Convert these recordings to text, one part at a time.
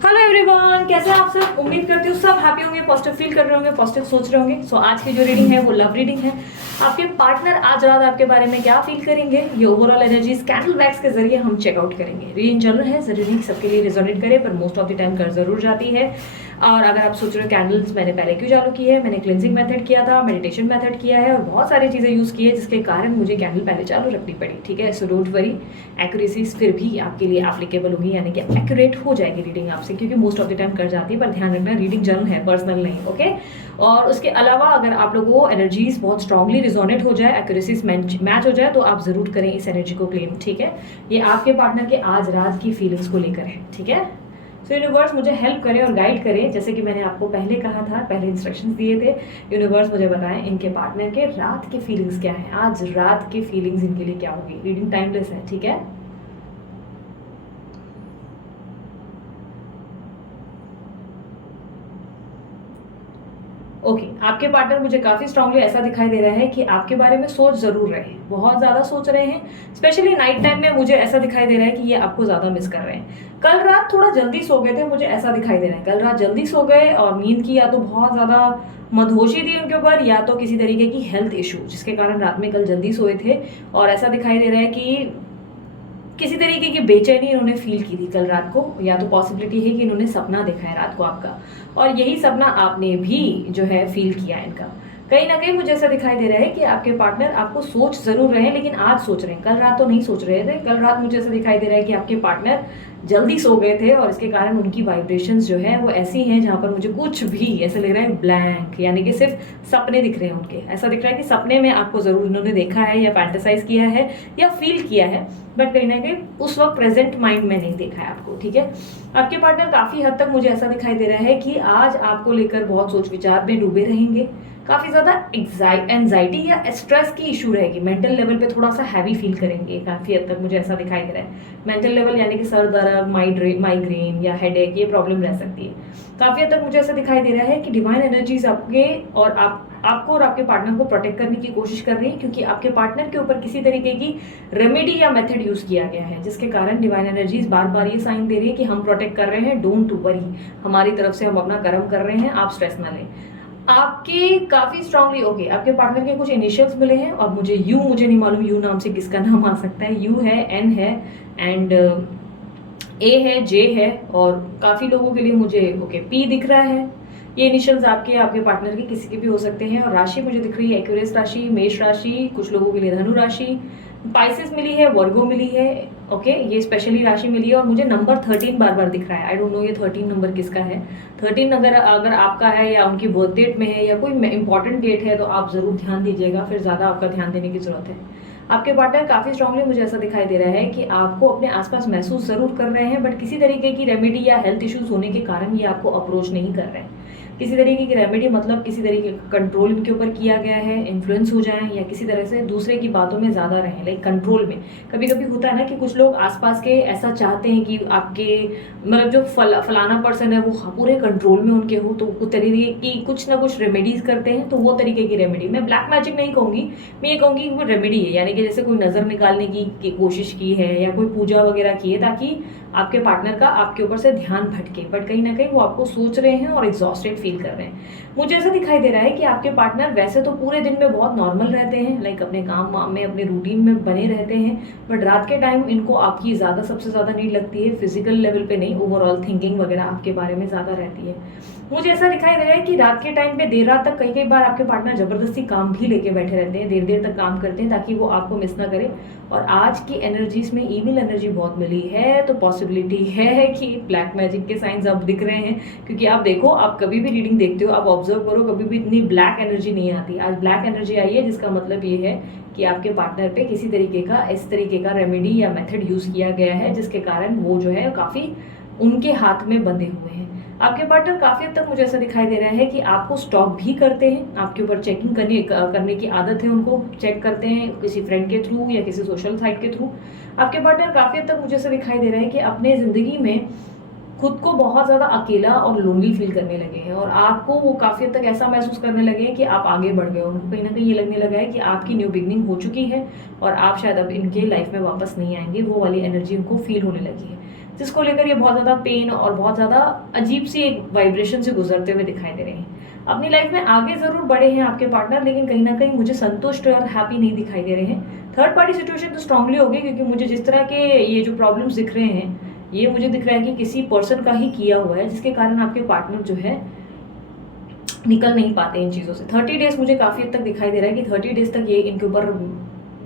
Hello everyone, कैसे हैं आप सब। उम्मीद करती हूँ सब हैप्पी होंगे, पॉजिटिव फील कर रहे होंगे, पॉजिटिव सोच रहे होंगे। सो आज की जो रीडिंग है वो लव रीडिंग है। आपके पार्टनर आज रात आपके बारे में क्या फील करेंगे, ये ओवरऑल एनर्जीज कैंडल वैक्स के जरिए हम चेकआउट करेंगे। रीडिंग जनरल है, जरूरी नहीं सबके लिए रिजोनेट करे, पर मोस्ट ऑफ द टाइम कर जरूर जाती है। और अगर आप सोच रहे हो कैंडल्स मैंने पहले क्यों चालू की है, मैंने क्लिनजिंग मेथड किया था, मेडिटेशन मेथड किया है और बहुत सारी चीजें यूज की है जिसके कारण मुझे कैंडल पहले चालू रखनी पड़ी। ठीक है, सो डोंट वरी, एक्यूरेसीज फिर भी आपके लिए एप्लीकेबल होगी, यानी कि एक्यूरेट हो जाएगी रीडिंग आपसे, क्योंकि मोस्ट ऑफ द टाइम कर जाती है। पर ध्यान रखना, रीडिंग जर्नल है, पर्सनल नहीं। ओके, और उसके अलावा अगर आप लोगों को एनर्जीज बहुत स्ट्रांगली रिजोनेट हो जाए, एक्यूरेसीज मैच हो जाए, तो आप जरूर करें इस एनर्जी को क्लेम। ठीक है, ये आपके पार्टनर के आज रात की फीलिंग्स को लेकर है। ठीक है, सो यूनिवर्स मुझे हेल्प करे और गाइड करे, जैसे कि मैंने आपको पहले कहा था, पहले इंस्ट्रक्शंस दिए थे। यूनिवर्स मुझे बताएं इनके पार्टनर के रात के फीलिंग्स क्या है, आज रात की फीलिंग्स इनके लिए क्या होगी। रीडिंग टाइमलेस है। ठीक है, ओके आपके पार्टनर मुझे काफी स्ट्रांगली ऐसा दिखाई दे रहा है कि आपके बारे में सोच जरूर रहे हैं, बहुत ज्यादा सोच रहे हैं। स्पेशली नाइट टाइम में मुझे ऐसा दिखाई दे रहा है कि ये आपको ज्यादा मिस कर रहे हैं। कल रात थोड़ा जल्दी सो गए थे, मुझे ऐसा दिखाई दे रहा है। कल रात जल्दी सो गए और नींद की या तो बहुत ज्यादा मदहोशी थी उनके ऊपर, या तो किसी तरीके की हेल्थ इशू जिसके कारण रात में कल जल्दी सोए थे। और ऐसा दिखाई दे रहा है कि किसी तरीके की बेचैनी इन्होंने फील की थी कल रात को, या तो पॉसिबिलिटी है कि इन्होंने सपना देखा है रात को आपका, और यही सपना आपने भी जो है फील किया है इनका। कहीं ना कहीं मुझे ऐसा दिखाई दे रहा है कि आपके पार्टनर आपको सोच जरूर रहे हैं, लेकिन आज सोच रहे हैं, कल रात तो नहीं सोच रहे थे। कल रात मुझे ऐसा दिखाई दे रहा है कि आपके पार्टनर जल्दी सो गए थे और इसके कारण उनकी वाइब्रेशंस जो है वो ऐसी हैं जहां पर मुझे कुछ भी ऐसा लग रहा है ब्लैंक, यानी कि सिर्फ सपने दिख रहे हैं उनके। ऐसा दिख रहा है कि सपने में आपको जरूर इन्होंने देखा है या फैंटेसाइज किया है या फील किया है, बट कहीं ना कहीं उस वक्त प्रेजेंट माइंड में नहीं देखा है आपको। ठीक है, आपके पार्टनर काफी हद तक मुझे ऐसा दिखाई दे रहा है कि आज आपको लेकर बहुत सोच विचार में डूबे रहेंगे। काफी ज्यादा एंजाइटी या स्ट्रेस की इशू रहेगी, मेंटल लेवल पे थोड़ा सा हैवी फील करेंगे काफी हद तक, मुझे ऐसा दिखाई दे रहा है। मेंटल लेवल यानी कि सर दर्द, माइग्रेन या हेडेक, ये प्रॉब्लम रह सकती है। काफी हद तक मुझे ऐसा दिखाई दे रहा है कि डिवाइन एनर्जीज आपके और आपको और आपके पार्टनर को प्रोटेक्ट करने की कोशिश कर रही है, क्योंकि आपके पार्टनर के ऊपर किसी तरीके की रेमेडी या मेथड यूज किया गया है, जिसके कारण डिवाइन एनर्जीज बार बार ये साइन दे रही है कि हम प्रोटेक्ट कर रहे हैं, डोंट वरी, हमारी तरफ से हम अपना कर्म कर रहे हैं, आप स्ट्रेस ना लें। आपके काफी स्ट्रांगली ओके आपके पार्टनर के कुछ इनिशियल्स मिले हैं, और मुझे नहीं मालूम यू नाम से किसका नाम आ सकता है। यू है, एन है, एंड ए है, जे है, और काफी लोगों के लिए मुझे ओके पी दिख रहा है। ये इनिशियल्स आपके पार्टनर के किसी के भी हो सकते हैं। और राशि मुझे दिख रही है एक्वेरियस राशि, मेष राशि, कुछ लोगों के लिए धनु राशि, पाइसेस मिली है, वर्गो मिली है। ओके, ये स्पेशली राशि मिली है। और मुझे नंबर 13 बार बार दिख रहा है। आई डोंट नो ये 13 नंबर किसका है। 13 अगर आपका है या उनकी बर्थ डेट में है या कोई इंपॉर्टेंट डेट है तो आप जरूर ध्यान दीजिएगा, फिर ज्यादा आपका ध्यान देने की जरूरत है। आपके पार्टनर काफी स्ट्रांगली मुझे ऐसा दिखाई दे रहा है कि आपको अपने आसपास महसूस जरूर कर रहे हैं, बट किसी तरीके की रेमेडी या हेल्थ इश्यूज होने के कारण ये आपको अप्रोच नहीं कर रहे हैं। किसी तरीके की रेमेडी मतलब किसी तरीके का कंट्रोल इनके ऊपर किया गया है, इन्फ्लुएंस हो जाए या किसी तरह से दूसरे की बातों में ज्यादा रहें, लाइक कंट्रोल में। कभी कभी होता है ना कि कुछ लोग आसपास के ऐसा चाहते हैं कि आपके मतलब जो फलाना पर्सन है वो पूरे कंट्रोल में उनके हो, तो उस तरीके की कुछ ना कुछ रेमेडीज करते हैं। तो वो तरीके की रेमेडी, मैं ब्लैक मैजिक नहीं कहूंगी, मैं ये कहूंगी कि वो रेमेडी है, यानी कि जैसे कोई नजर निकालने की कोशिश की है या कोई पूजा वगैरह की है, ताकि आपके पार्टनर का आपके ऊपर से ध्यान भटके, बट कहीं ना कहीं वो आपको सोच रहे हैं और एग्जॉस्टेड फील कर रहे हैं। मुझे ऐसा दिखाई दे रहा है कि आपके पार्टनर वैसे तो पूरे दिन में बहुत नॉर्मल रहते हैं, लाइक अपने काम वाम में अपने रूटीन में बने रहते हैं, बट रात के टाइम इनको आपकी सबसे ज्यादा नीड लगती है। फिजिकल लेवल पे नहीं, ओवरऑल थिंकिंग वगैरह आपके बारे में ज्यादा रहती है। मुझे ऐसा दिखाई दे रहा है कि रात के टाइम पे देर रात तक कई कई बार आपके पार्टनर जबरदस्ती काम भी लेके बैठे रहते हैं, देर देर तक काम करते हैं ताकि वो आपको मिस ना करे। और आज की एनर्जीज में ईविल एनर्जी बहुत मिली है, तो पॉसिबिलिटी है कि ब्लैक मैजिक के साइंस अब दिख रहे हैं। क्योंकि आप देखो, आप कभी भी रीडिंग देखते हो, आप ऑब्जर्व करो, कभी भी इतनी ब्लैक एनर्जी नहीं आती। आज ब्लैक एनर्जी आई है, जिसका मतलब ये है कि आपके पार्टनर पे किसी तरीके का इस तरीके का रेमेडी या मेथड यूज किया गया है, जिसके कारण वो जो है काफी उनके हाथ में बंधे हुए हैं। आपके पार्टनर काफी हद तक मुझे ऐसा दिखाई दे रहा है कि आपको स्टॉक भी करते हैं, आपके ऊपर चेकिंग करने की आदत है, उनको चेक करते हैं किसी फ्रेंड के थ्रू या किसी सोशल साइट के थ्रू। आपके पार्टनर काफी हद तक मुझे ऐसा दिखाई दे रहा है कि अपने जिंदगी में खुद को बहुत ज्यादा अकेला और लोनली फील करने लगे हैं, और आपको वो काफी हद तक ऐसा महसूस करने लगे हैं कि आप आगे बढ़ गए हो। उनको कहीं ना कहीं ये लगने लगा है कि आपकी न्यू बिगनिंग हो चुकी है और आप शायद अब इनके लाइफ में वापस नहीं आएंगे, वो वाली एनर्जी उनको फील होने लगी है। जिसको लेकर ये बहुत ज़्यादा पेन और बहुत ज़्यादा अजीब सी एक वाइब्रेशन से गुजरते हुए दिखाई दे रहे हैं। अपनी लाइफ में आगे ज़रूर बढ़े हैं आपके पार्टनर, लेकिन कहीं ना कहीं मुझे संतुष्ट और हैप्पी नहीं दिखाई दे रहे हैं। थर्ड पार्टी सिचुएशन तो स्ट्रांगली होगी, क्योंकि मुझे जिस तरह के ये जो प्रॉब्लम्स दिख रहे हैं, ये मुझे दिख रहा है कि किसी पर्सन का ही किया हुआ है, जिसके कारण आपके पार्टनर जो है निकल नहीं पाते इन चीज़ों से। 30 डेज मुझे काफ़ी हद तक दिखाई दे रहा है कि 30 डेज तक ये इनके ऊपर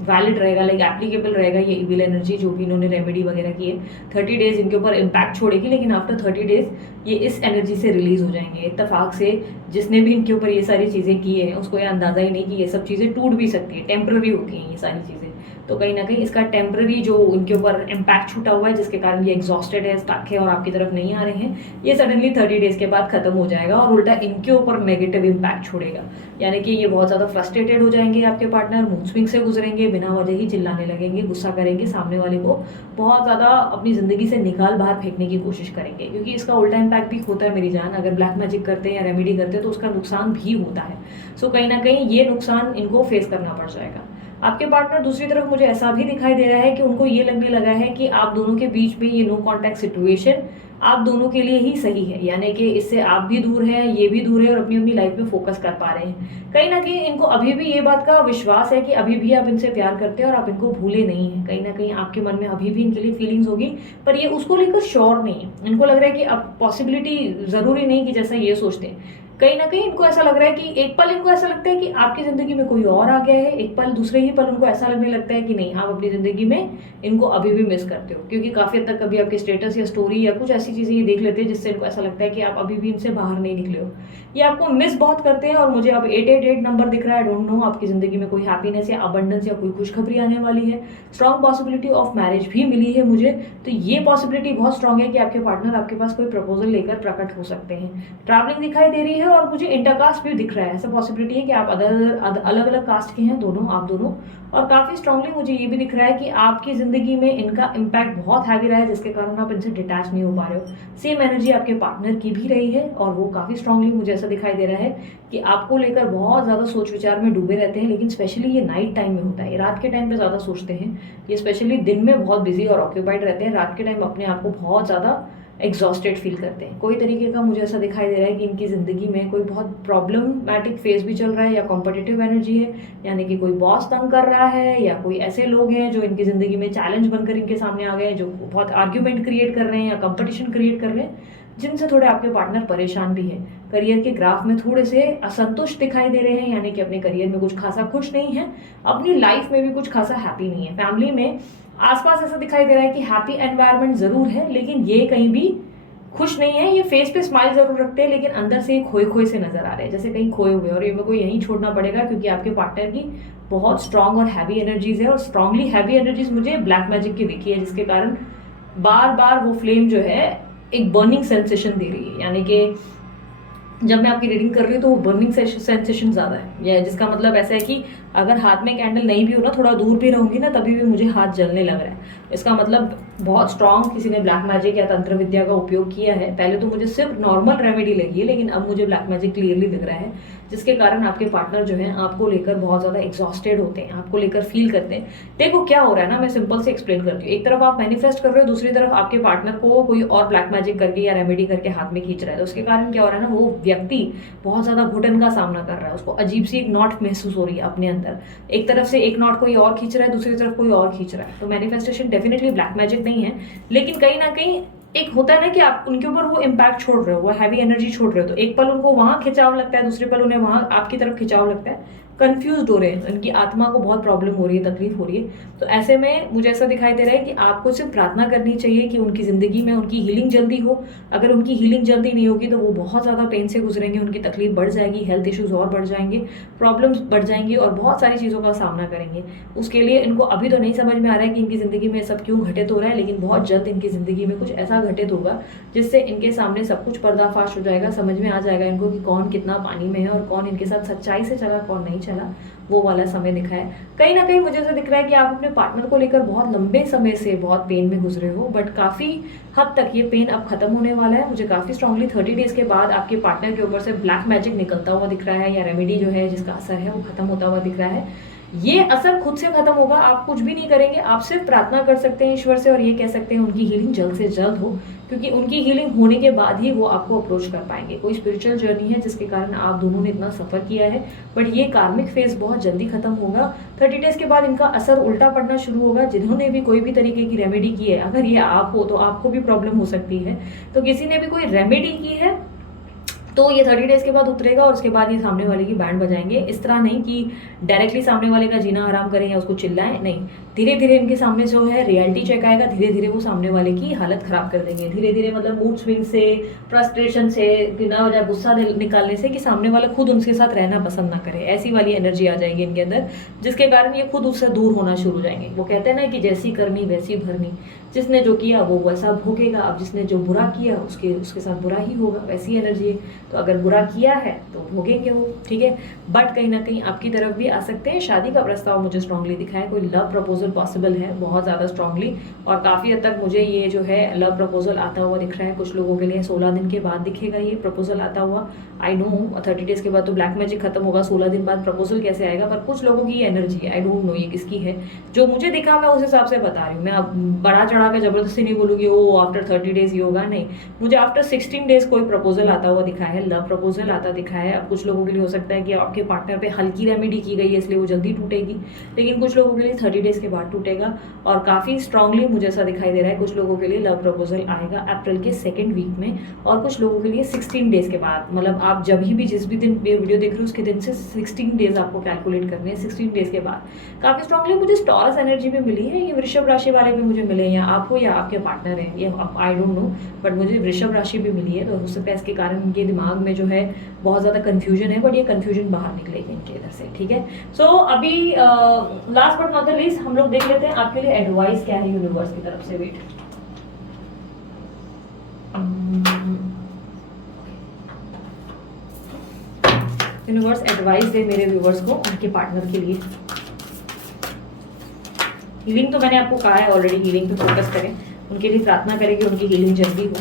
वैलिड रहेगा, लाइक एप्लीकेबल रहेगा ये इविल एनर्जी जो भी इन्होंने रेमेडी वगैरह की है। 30 डेज इनके ऊपर इम्पैक्ट छोड़ेगी, लेकिन आफ्टर 30 डेज ये इस एनर्जी से रिलीज हो जाएंगे। इत्तेफाक से जिसने भी इनके ऊपर ये सारी चीज़ें की है उसको ये अंदाजा ही नहीं कि ये सब चीज़ें टूट भी सकती है, टेम्पररी होती हैं ये सारी चीज़ें। तो कहीं ना कहीं इसका टेम्पररी जो उनके ऊपर इम्पैक्ट छूटा हुआ है, जिसके कारण ये एग्जॉस्टेड है, स्टक है और आपकी तरफ नहीं आ रहे हैं, ये सडनली 30 डेज के बाद खत्म हो जाएगा और उल्टा इनके ऊपर नेगेटिव इम्पैक्ट छोड़ेगा। यानी कि ये बहुत ज़्यादा फ्रस्ट्रेटेड हो जाएंगे आपके पार्टनर, मूड स्विंग से गुजरेंगे, बिना वजह ही चिल्लाने लगेंगे, गुस्सा करेंगे, सामने वाले को बहुत ज़्यादा अपनी ज़िंदगी से निकाल बाहर फेंकने की कोशिश करेंगे, क्योंकि इसका उल्टा इम्पैक्ट भी होता है मेरी जान। अगर ब्लैक मैजिक करते हैं या रेमेडी करते हैं तो उसका नुकसान भी होता है। सो कहीं ना कहीं ये नुकसान इनको फेस करना पड़ जाएगा। आपके पार्टनर दूसरी तरफ मुझे ऐसा भी दिखाई दे रहा है कि उनको ये लगने लगा है कि आप दोनों के बीच में ये नो कॉन्टैक्ट सिचुएशन आप दोनों के लिए ही सही है, यानी कि इससे आप भी दूर हैं, ये भी दूर है और अपनी अपनी लाइफ में फोकस कर पा रहे हैं। कहीं ना कहीं इनको अभी भी ये बात का विश्वास है कि अभी भी आप इनसे प्यार करते हैं और आप इनको भूले नहीं हैं। कहीं ना कहीं आपके मन में अभी भी इनके लिए फीलिंग्स होगी, पर ये उसको लेकर श्योर नहीं है। इनको लग रहा है कि अब पॉसिबिलिटी जरूरी नहीं कि जैसा ये सोचते हैं। कहीं ना कहीं इनको ऐसा लग रहा है कि एक पल इनको ऐसा लगता है कि आपकी जिंदगी में कोई और आ गया है, एक पल दूसरे ही पल उनको ऐसा लगने लगता है कि नहीं, आप अपनी जिंदगी में इनको अभी भी मिस करते हो, क्योंकि काफी हद तक कभी आपके स्टेटस या स्टोरी या कुछ ऐसी चीजें ये देख लेते हैं जिससे इनको ऐसा लगता है कि आप अभी भी इनसे बाहर नहीं निकले हो। ये आपको मिस बहुत करते हैं और मुझे अब 888 नंबर दिख रहा है। आई डोंट नो आपकी जिंदगी में कोई हैप्पीनेस या अबंडेंस या कोई खुशखबरी आने वाली है। स्ट्रॉन्ग पॉसिबिलिटी ऑफ मैरिज भी मिली है मुझे, तो ये पॉसिबिलिटी बहुत स्ट्रॉन्ग है कि आपके पार्टनर आपके पास कोई प्रपोजल लेकर प्रकट हो सकते हैं। ट्रैवलिंग दिखाई दे रही है और मुझे इंटरकास्ट भी दिख रहा है। ऐसा पॉसिबिलिटी है कि आप अलग अलग कास्ट के हैं दोनों, आप दोनों। और काफी स्ट्रांगली मुझे ये भी दिख रहा है कि आपकी जिंदगी में इनका इम्पैक्ट बहुत हैवी रहा है, जिसके कारण आप इनसे डिटैच नहीं हो पा रहे हो। सेम एनर्जी आपके पार्टनर की भी रही है और वो काफी स्ट्रांगली मुझे ऐसा दिखाई दे रहा है कि आपको लेकर बहुत ज्यादा सोच विचार में डूबे रहते हैं। लेकिन स्पेशली ये नाइट टाइम में होता है, ये रात के टाइम पे ज्यादा सोचते हैं। ये स्पेशली दिन में बहुत बिजी और ऑक्यूपाइड रहते हैं, रात के टाइम अपने आप को बहुत ज्यादा एग्जॉस्टेड फील करते हैं। कोई तरीके का मुझे ऐसा दिखाई दे रहा है कि इनकी ज़िंदगी में कोई बहुत प्रॉब्लमैटिक फेज भी चल रहा है, या कॉम्पिटिटिव एनर्जी है, यानी कि कोई बॉस तंग कर रहा है, या कोई ऐसे लोग हैं जो इनकी ज़िंदगी में चैलेंज बनकर इनके सामने आ गए हैं, जो बहुत आर्ग्यूमेंट क्रिएट कर रहे हैं या कंपटीशन क्रिएट कर रहे हैं, जिनसे थोड़े आपके पार्टनर परेशान भी है। करियर के ग्राफ में थोड़े से असंतुष्ट दिखाई दे रहे हैं, यानी कि अपने करियर में कुछ खासा खुश नहीं है, अपनी लाइफ में भी कुछ खासा हैप्पी नहीं है। फैमिली में आसपास ऐसा दिखाई दे रहा है कि हैप्पी एनवायरनमेंट जरूर है, लेकिन ये कहीं भी खुश नहीं है। ये फेस पे स्माइल जरूर रखते हैं, लेकिन अंदर से खोए खोए से नजर आ रहे हैं, जैसे कहीं खोए हुए। और ये मेरे को यहीं छोड़ना पड़ेगा, क्योंकि आपके पार्टनर की बहुत स्ट्रांग और हैवी एनर्जीज है, और स्ट्रांगली हैवी एनर्जीज मुझे ब्लैक मैजिक की दिखी है, जिसके कारण बार बार वो फ्लेम जो है एक बर्निंग सेंसेशन दे रही है। यानी कि जब मैं आपकी रीडिंग कर रही हूँ तो वो बर्निंग सेंसेशन ज़्यादा है, या जिसका मतलब ऐसा है कि अगर हाथ में कैंडल नहीं भी हो ना, थोड़ा दूर भी रहूंगी ना, तभी भी मुझे हाथ जलने लग रहा है। इसका मतलब बहुत स्ट्रांग किसी ने ब्लैक मैजिक या तंत्र विद्या का उपयोग किया है। पहले तो मुझे सिर्फ नॉर्मल रेमेडी लगी है, लेकिन अब मुझे ब्लैक मैजिक क्लियरली दिख रहा है, जिसके कारण आपके पार्टनर जो है आपको लेकर बहुत ज़्यादा एग्जॉस्टेड होते हैं, आपको लेकर फील करते हैं। देखो क्या हो रहा है ना, मैं सिंपल से एक्सप्लेन करती हूँ। एक तरफ आप मैनिफेस्ट कर रहे हो, दूसरी तरफ आपके पार्टनर को कोई और ब्लैक मैजिक करके या रेमेडी करके हाथ में खींच रहा है। तो उसके कारण क्या हो रहा है ना, वो व्यक्ति बहुत ज़्यादा घुटन का सामना कर रहा है, उसको अजीब सी एक नॉट महसूस हो रही है अपने अंदर। एक तरफ से एक नॉट कोई और खींच रहा है, दूसरी तरफ कोई और खींच रहा है। तो मैनिफेस्टेशन डेफिनेटली ब्लैक मैजिक नहीं है, लेकिन कहीं ना कहीं एक होता है ना कि आप उनके ऊपर वो इम्पैक्ट छोड़ रहे हो, वो हैवी एनर्जी छोड़ रहे हो, तो एक पल उनको वहां खिंचाव लगता है, दूसरे पल उन्हें वहां आपकी तरफ खिंचाव लगता है। कंफ्यूज हो रहे हैं, उनकी आत्मा को बहुत प्रॉब्लम हो रही है, तकलीफ हो रही है। तो ऐसे में मुझे ऐसा दिखाई दे रहा है कि आपको सिर्फ प्रार्थना करनी चाहिए कि उनकी जिंदगी में उनकी हीलिंग जल्दी हो। अगर उनकी हीलिंग जल्दी नहीं होगी तो वो बहुत ज़्यादा पेन से गुजरेंगे, उनकी तकलीफ बढ़ जाएगी, हेल्थ इश्यूज और बढ़ जाएंगे, प्रॉब्लम्स बढ़ जाएंगी और बहुत सारी चीज़ों का सामना करेंगे। उसके लिए इनको अभी तो नहीं समझ में आ रहा है कि इनकी ज़िंदगी में सब क्यों घटित हो रहा है, लेकिन बहुत जल्द इनकी ज़िंदगी में कुछ ऐसा घटित होगा जिससे इनके सामने सब कुछ पर्दाफाश हो जाएगा। समझ में आ जाएगा इनको कि कौन कितना पानी में है और कौन इनके साथ सच्चाई से चला, कौन नहीं चला। वो वाला समय दिखा है। कहीं ना कहीं मुझे ऐसा दिख रहा है कि आप अपने पार्टनर को लेकर बहुत लंबे समय से बहुत पेन में गुजरे हो, बट काफ़ी हद तक ये पेन अब खत्म होने वाला है। मुझे काफ़ी स्ट्रांगली 30 डेज के बाद आपके पार्टनर के ऊपर से ब्लैक मैजिक निकलता हुआ दिख रहा है, या रेमेडी जो है जिसका असर है वो खत्म होता हुआ दिख रहा है। ये असर खुद से खत्म होगा, आप कुछ भी नहीं करेंगे, आप सिर्फ प्रार्थना कर सकते हैं ईश्वर से और ये कह सकते हैं उनकी हीलिंग जल्द से जल्द हो, क्योंकि उनकी हीलिंग होने के बाद ही वो आपको अप्रोच कर पाएंगे। कोई स्पिरिचुअल जर्नी है जिसके कारण आप दोनों ने इतना सफ़र किया है, बट ये कार्मिक फेज बहुत जल्दी खत्म होगा। 30 डेज के बाद इनका असर उल्टा पड़ना शुरू होगा। जिन्होंने भी कोई भी तरीके की रेमेडी की है, अगर ये आप हो तो आपको भी प्रॉब्लम हो सकती है, तो किसी ने भी कोई रेमेडी की है तो ये 30 डेज के बाद उतरेगा और उसके बाद ये सामने वाले की बैंड बजाएंगे। इस तरह नहीं कि डायरेक्टली सामने वाले का जीना हराम करें या उसको चिल्लाएं, नहीं, धीरे धीरे इनके सामने जो है रियलिटी चेक आएगा, धीरे धीरे वो सामने वाले की हालत खराब कर देंगे। धीरे धीरे मतलब मूड स्विंग से, फ्रस्ट्रेशन से, बिना वजह गुस्सा निकालने से कि सामने वाला खुद उनके साथ रहना पसंद ना करे, ऐसी वाली एनर्जी आ जाएगी इनके अंदर, जिसके कारण ये खुद उससे दूर होना शुरू हो जाएंगे। वो कहते हैं ना कि जैसी करनी वैसी भरनी, जिसने जो किया वो वैसा भोगेगा। अब जिसने जो बुरा किया उसके साथ बुरा ही होगा, वैसी एनर्जी है। तो अगर बुरा किया है तो भोगेंगे वो, ठीक है। बट कहीं ना कहीं आपकी तरफ भी आ सकते हैं। शादी का प्रस्ताव मुझे स्ट्रांगली दिखा है, कोई लव प्रपोजल पॉसिबल है बहुत ज़्यादा स्ट्रांगली, और काफ़ी हद तक मुझे ये जो है लव प्रपोजल आता हुआ दिख रहा है। कुछ लोगों के लिए 16 दिन के बाद दिखेगा ये प्रपोजल आता हुआ। आई नो 30 डेज के बाद तो ब्लैक मैजिक खत्म होगा, 16 दिन बाद प्रपोजल कैसे आएगा, पर कुछ लोगों की एनर्जी है। आई डोंट नो ये किसकी है, जो मुझे दिखा मैं उस हिसाब से बता रही हूँ। मैं अब बड़ा चढ़ा के जबरदस्ती नहीं बोलूँगी ओ आफ्टर 30 डेज ये होगा, नहीं, मुझे आफ्टर 16 डेज कोई प्रपोजल आता हुआ दिखा है, लव प्रपोजल आता दिखा है। अब कुछ लोगों के लिए हो सकता है कि आपके पार्टनर पे हल्की रेमेडी की गई है इसलिए वो जल्दी टूटेगी, लेकिन कुछ लोगों के लिए 30 डेज के बाद टूटेगा। और काफ़ी स्ट्रांगली मुझे ऐसा दिखाई दे रहा है कुछ लोगों के लिए लव प्रपोजल आएगा अप्रैल के 2nd वीक में, और कुछ लोगों के लिए 16 डेज के बाद। मतलब आप जब भी जिस भी दिन ये वीडियो देख रहे हो उसके दिन से 16 डेज आपको कैलकुलेट करने हैं। 16 डेज के बाद काफ़ी स्ट्रांगली मुझे टॉरस एनर्जी भी मिली है। ये वृषभ राशि वाले भी मुझे मिले हैं, या आप हो या आपके पार्टनर हैं, ये आई डोंट नो, बट मुझे वृषभ राशि भी मिली है। तो हो सकता है इसके कारण इनके दिमाग में जो है बहुत ज़्यादा कन्फ्यूजन है, बट ये कन्फ्यूजन बाहर निकलेगी इनके इधर से, ठीक है। सो अभी last but not the least हम लोग देख लेते हैं आपके लिए एडवाइस क्या है यूनिवर्स की तरफ से। वेट, यूनिवर्स एडवाइस दे मेरे व्यूवर्स को उनके पार्टनर के लिए। हीलिंग तो मैंने आपको कहा है ऑलरेडी, हीलिंग पे फोकस करें, उनके लिए प्रार्थना करें कि उनकी हीलिंग जल्दी हो।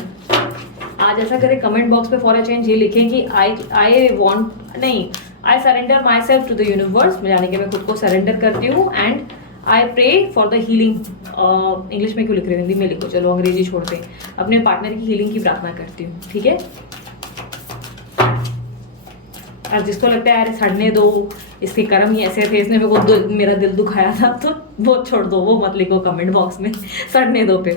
आज ऐसा करें, कमेंट बॉक्स पे फॉर अ चेंज ये लिखें कि आई वांट, नहीं, I surrender myself to the universe, यानी कि मैं खुद को सरेंडर करती हूँ, and I pray for the healing. English में क्यों लिख रही हूँ, हिंदी में लिखो, चलो अंग्रेजी छोड़ते हैं। अपने पार्टनर की हीलिंग की प्रार्थना करती हूँ, ठीक है। और जिसको लगता है यार सड़ने दो, इसके कर्म ही ऐसे थे, इसने मेरे को मेरा दिल दुखाया था, तो वो छोड़ दो, वो मत लिखो कमेंट बॉक्स में सड़ने दो पे।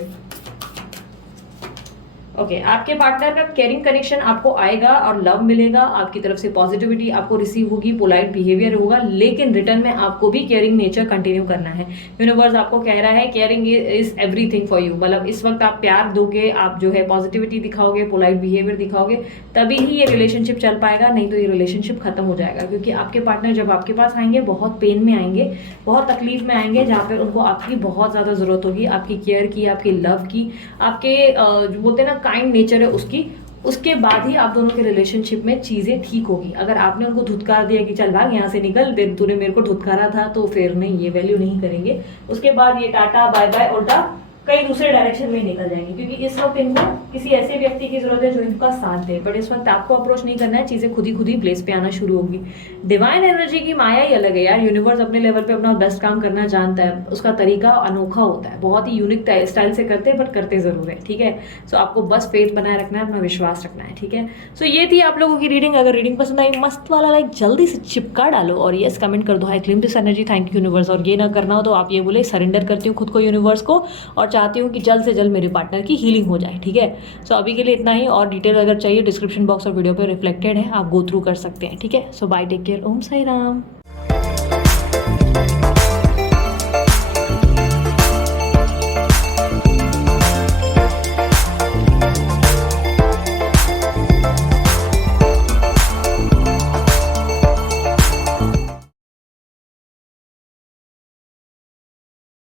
ओके, आपके पार्टनर का केयरिंग कनेक्शन आपको आएगा और लव मिलेगा, आपकी तरफ से पॉजिटिविटी आपको रिसीव होगी, पोलाइट बिहेवियर होगा, लेकिन रिटर्न में आपको भी केयरिंग नेचर कंटिन्यू करना है। यूनिवर्स आपको कह रहा है caring is everything for you, मतलब इस वक्त आप प्यार दोगे, आप जो है पॉजिटिविटी दिखाओगे, पोलाइट बिहेवियर दिखाओगे, तभी ही ये रिलेशनशिप चल पाएगा, नहीं तो ये रिलेशनशिप खत्म हो जाएगा। क्योंकि आपके पार्टनर जब आपके पास आएंगे बहुत पेन में आएंगे, बहुत तकलीफ में आएंगे, जहाँ पर उनको आपकी बहुत ज़्यादा ज़रूरत होगी, आपकी केयर की, आपकी लव की, आपके जो बोलते हैं ना काइंड नेचर है उसकी। उसके बाद ही आप दोनों के रिलेशनशिप में चीज़ें ठीक होगी। अगर आपने उनको धुतकार दिया कि चल भाग यहाँ से निकल, तूने मेरे को धुतकारा था, तो फिर नहीं, ये वैल्यू नहीं करेंगे। उसके बाद ये टाटा बाय बाय उल्टा कई दूसरे डायरेक्शन में निकल जाएंगे, क्योंकि इस वक्त इनको किसी ऐसे व्यक्ति की जरूरत है जो इनका साथ दे। बट इस वक्त आपको अप्रोच नहीं करना है, चीज़ें खुद ही प्लेस पे आना शुरू होगी। डिवाइन एनर्जी की माया ही अलग है यार। यूनिवर्स अपने लेवल पे अपना बेस्ट काम करना जानता है, उसका तरीका अनोखा होता है, बहुत ही यूनिक स्टाइल से करते हैं, बट करते ज़रूर है, ठीक है। सो आपको बस फेथ बनाए रखना है, अपना विश्वास रखना है, ठीक है। सो ये थी आप लोगों की रीडिंग। अगर रीडिंग पसंद आई, मस्त वाला लाइक जल्दी से चिपका डालो और यस कमेंट कर दो, I claim this energy, thank you universe. और ये ना करना हो तो आप ये बोले सरेंडर करती हूँ खुद को यूनिवर्स को, और चाहती हूँ कि जल्द से जल्द मेरे पार्टनर की हीलिंग हो जाए, ठीक है। सो अभी के लिए इतना ही, और डिटेल अगर चाहिए डिस्क्रिप्शन बॉक्स और वीडियो पे रिफ्लेक्टेड है, आप गो थ्रू कर सकते हैं, ठीक है। सो बाय, टेक केयर, ओम साई राम।